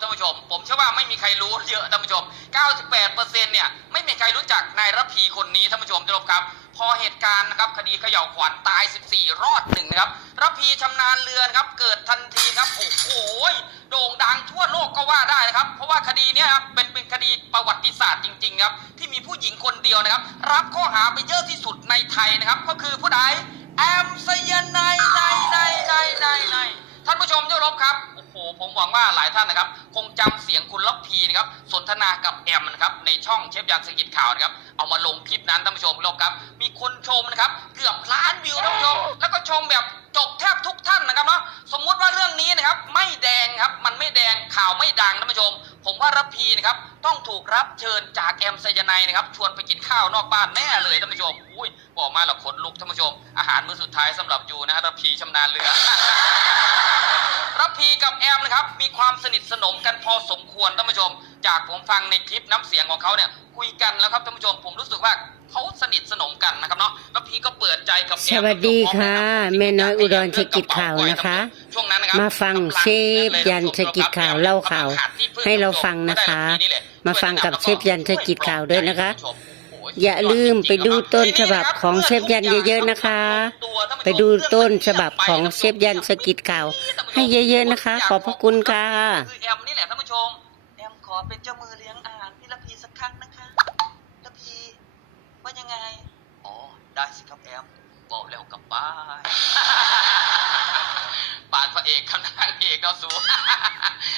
ท่านผู้ชม ผมเชื่อว่าไม่มีใครรู้เยอะท่านผู้ชม 98%เนี่ยไม่มีใครรู้จักนายระพีคนนี้ท่านผู้ชมที่เคารพครับ พอเหตุการณ์นะครับคดีเขย่าขวัญตาย 14 รอดหนึ่งนะครับระพีชำนาญเรือนะครับเกิดทันทีครับโอ้โหโด่งดังทั่วโลกก็ว่าได้นะครับ เพราะว่าคดีเนี้ยเป็นเป็นคดีประวัติศาสตร์จริงๆครับที่มีผู้หญิงคนเดียวนะครับ รับข้อหาไปเยอะที่สุดในไทยนะครับ ก็คือผู้ใดแอมไซยาไนไนไนไนไนไนท่านผู้ชมที่เคารพครับ ผมหวังว่าหลายท่านนะครับ คงจำเสียงคุณลับพีนะครับสนทนากับแอมนะครับในช่องเชฟยันสกิจข่าวนะครับเอามาลงคลิปนั้นท่านผู้ชมครพครับ มีคนชมนะครับเกือบล้านวิวท่านผู้ชมแล้วก็ชมแบบจบแทบทุกท่านนะครับเนาะสมมุติว่าเรื่องนี้นะครับไม่แดงครับมันไม่แดงข่าวไม่ดังท่านผู้ชม ผมว่ารับพีนะครับต้องถูกรับเชิญจากแอมไซยาไนนะครับชวนไปกินข้าวนอกบ้านแน่เลยท่านผู้ชมอุ้ยบอกมาแล้วขนลุกท่านผู้ชม อาหารมื้อสุดท้ายสำหรับยูนะรับพีชำนาญเรือ รับพีกับแอมนะครับมีความสนิทสนมกันพอสมควรท่านผู้ชม จากผมฟังในคลิปน้ำเสียงของเขาเนี่ยคุยกันแล้วครับท่านผู้ชมผมรู้สึกว่าเขาสนิทสนมกันนะครับเนาะรับพีก็เปิดใจกับแอมสวัสดีค่ะแม่น้อยอุดรสกิจข่าวนะคะช่วงนั้นนะครับมาฟังเชฟยันสกิจข่าวเล่าข่าวให้เราฟังนะคะ มาฟังกับเชฟยันสกิจข่าวด้วยนะคะ อย่าลืมไปดูต้นฉบับของเชฟยันเยอะๆนะคะ ไปดูต้นฉบับของเชฟยันสกิจข่าวให้เยอะๆนะคะ ขอบพระคุณค่ะคือแอมนี่แหละท่านผู้ชมแอมขอเป็นเจ้ามือเลี้ยงอาหารพี่ละพีสักครั้งนะคะละพีว่ายังไงอ๋อได้สิครับแอมบอกแล้วกลับบ้านปานพระเอกคำนางเอกเราสู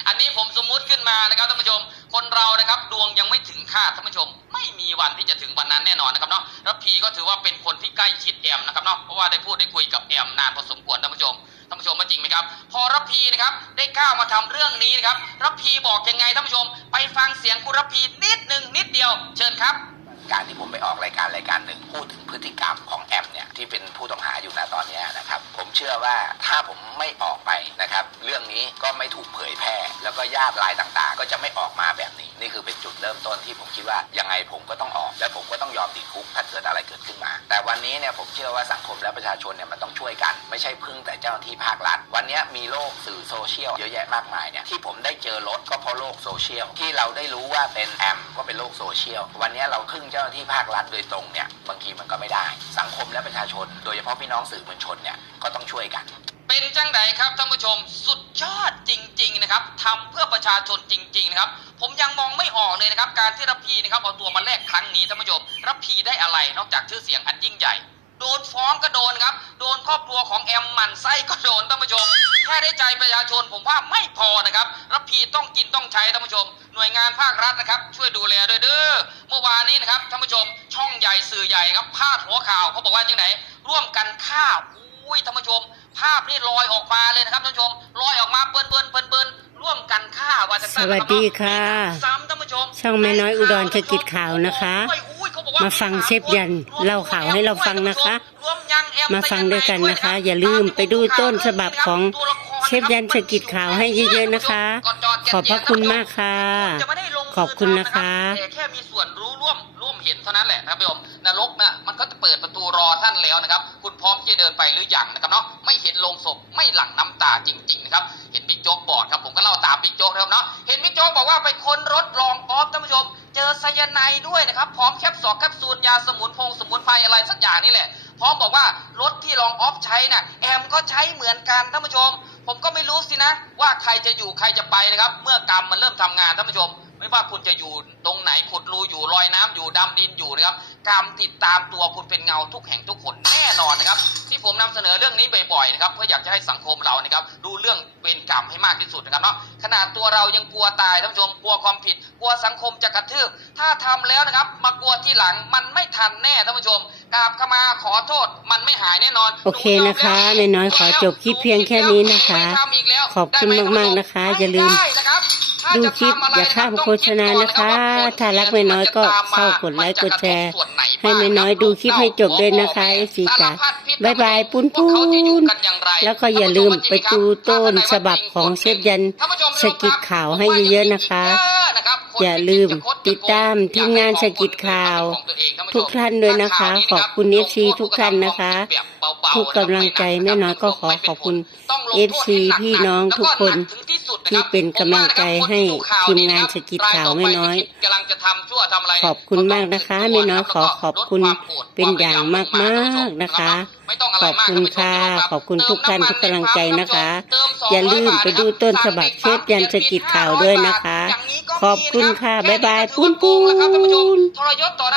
อันนี้ผมสมมุติขึ้นมานะครับท่านผู้ชม คนเรานะครับ ดวงยังไม่ถึงคาดท่านผู้ชมไม่มีวันที่จะถึงวันนั้นแน่นอนนะครับเนาะแล้วพีก็ถือว่าเป็นคนที่ใกล้ชิดแอมนะครับเนาะเพราะว่าได้พูดได้คุยกับแอมนานพอสมควรท่านผู้ชมท่านผู้ชมว่าจริงไหมครับ พอรพีนะครับได้ก้าวมาทำเรื่องนี้นะครับรพีบอกยังไงท่านผู้ชม ไปฟังเสียงคุณรพีนิดหนึ่งนิดเดียว เชิญครับ การที่ผมไปออกรายการรายการหนึ่งพูดถึงพฤติกรรมของแอม ที่เป็นผู้ต้องหาอยู่ณตอนนี้นะครับ ผมเชื่อว่าถ้าผมไม่ออกไปนะครับ เรื่องนี้ก็ไม่ถูกเผยแพร่ แล้วก็ญาติรายต่างๆ ก็จะไม่ออกมาแบบนี้ นี่คือเป็นจุดเริ่มต้นที่ผมคิดว่ายังไงผมก็ต้องออก และผมก็ต้องยอมติดคุกถ้าเกิดอะไรเกิดขึ้นมา แต่วันนี้เนี่ยผมเชื่อว่าสังคมและประชาชนเนี่ยมันต้องช่วยกัน ไม่ใช่พึ่งแต่เจ้าหน้าที่ภาครัฐ วันนี้มีโลกสื่อโซเชียลเยอะแยะมากมายเนี่ยที่ผมได้เจอรถก็เพราะโลกโซเชียลที่เราได้รู้ว่าเป็นแอมก็เป็นโลกโซเชียลวันนี้เราพึ่งเจ้าหน้าที่ภาครัฐโดยตรงเนี่ยบางทีมันก็ไม่ได้ สังคมและประชาชน โดยเฉพาะพี่น้องสื่อมวลชนเนี่ยก็ต้องช่วยกัน เป็นจังไดครับท่านผู้ชมสุดยอดจริง ๆ นะครับทำเพื่อประชาชนจริง ๆ นะครับ ผมยังมองไม่ออกเลยนะครับ การที่รับพีนะครับเอาตัวมาแลกครั้งนี้ท่านผู้ชมรับพีได้อะไรนอกจากชื่อเสียงอันยิ่งใหญ่โดนฟ้องก็โดนครับ โดนครอบครัวของแอมหมันไส้ก็โดนท่านผู้ชม แค่ได้ใจประชาชนผมว่าไม่พอนะครับ รับพีต้องกินต้องใช้ท่านผู้ชม หน่วยงานภาครัฐนะครับ ช่วยดูแลด้วยเด้อเมื่อวานนี้นะครับท่านผู้ชมช่องใหญ่สื่อใหญ่ครับพาดหัวข่าวเขาบอกว่าจังไหน ร่วมกันฆ่าอุ้ยท่านผู้ชม ภาพนี่ลอยออกมาเลยนะครับท่านผู้ชมลอยออกมาเปิ้นเปิ้นเปิ้นเปิ้นร่วมกันฆ่าว่าจังสวัสดีค่ะซ้ำท่านผู้ชมช่องแม่น้อยอุดรสกิจข่าวนะคะโอ้ยอุ้ยเขาบอกว่ามาฟังเชฟยันเล่าข่าวให้เราฟังนะคะรวมยังแอมาฟังด้วยกันนะคะ อย่าลืมไปดูต้นฉบับของเชฟยันสกิจข่าวให้เยอะๆนะคะ ขอบพระคุณมากค่ะ จะไม่ได้ลงมืขอบคุณนะคะทำรับแต่แค่มีส่วนรู้ร่วมร่วมเห็นเท่านั้นแหละนะครับพี่อมนรกน่ะมันก็จะเปิดประตูรอท่านแล้วนะครับ คุณพร้อมที่จะเดินไปหรือยังนะครับเนาะไม่เห็นโลงศพไม่หลั่งน้ำตาจริงๆนะครับเห็นบิ๊กโจ๊กบอกครับผมก็เล่าตามบิ๊กโจ๊กนะครับเนาะเห็นบิ๊กโจ๊กบอกว่าไปค้นรถรองออฟท่านผู้ชม เจอไซยาไนด์ด้วยนะครับพร้อมแคปซอกแคปซูลยาสมุนพงสมุนไพรอะไรสักอย่างนี่แหละ พร้อมบอกว่ารถที่รองออฟใช้น่ะแอมก็ใช้เหมือนกันท่านผู้ชม ผมก็ไม่รู้สินะ ว่าใครจะอยู่ใครจะไปนะครับ เมื่อกรรมมันเริ่มทำงานท่านผู้ชม ไม่ว่าคุณจะอยู่ตรงไหนขุดรูอยู่ลอยน้ำอยู่ดำดินอยู่นะครับกรรมติดตามตัวคุณเป็นเงาทุกแห่งทุกคนแน่นอนนะครับ ที่ผมนำเสนอเรื่องนี้บ่อยๆนะครับเพื่ออยากจะให้สังคมเรานะครับดูเรื่องเวรกรรมให้มากที่สุดนะครับเนาะขนาดตัวเรายังกลัวตายท่านผู้ชมกลัวความผิด กลัวสังคมจะกระทืบถ้าทำแล้วนะครับ มากลัวที่หลังมันไม่ทันแน่ท่านผู้ชมกราบขมาขอโทษมันไม่หายแน่นอน โอเคนะคะแม่น้อยขอจบคลิปเพียงแค่นี้นะคะ ขอบคุณมากๆนะคะ อย่าลืม ดูคลิปอย่าข้ามโฆษณานะคะ ถ้ารักแม่น้อยก็เข้ากดไลค์กดแชร์ ให้แม่น้อยดูคลิปให้จบด้วยนะคะเอฟซีจ๋าบ๊ายบายปุ้นปุ้นแล้วก็อย่าลืมไปดูต้นฉบับของเชฟยันสกิดข่าวให้เยอะๆนะคะ อย่าลืมติดตามทีมงานสกิดข่าว ทุกท่านด้วยนะคะ ขอบคุณเอฟซีทุกท่านนะคะแบบเบาๆบาๆทุกกำลังใจแม่น้อยก็ขอขอบคุณต้องลงโทษ FC ให้หนักๆพี่น้องทุกคนแล้วก็หนัถึง ที่สุดนะครับที่เป็นกำลังใจให้ทีมงานสกิดข่าวแม่น้อยกำลังจะทำชั่วทำอะไรขอบคุณมากนะคะแม่น้อยขอขอบคุณเป็นอย่างมากๆนะคะไม่ต้องะขไรอบมากคุณค่ะรับขอบคุณทุกท่านทุกกำลังใจนะคะเติม200อย่าลืมไปดูต้นฉบับสั่งเชฟยันสกิดข่าวด้วยนะคะอย่างนี้ก็มีขอบคุณค่ะนรับบ๊ายบายแค่นี้ก็ถือว่าโกงแล้วครับท่านผู้ชมปุ้น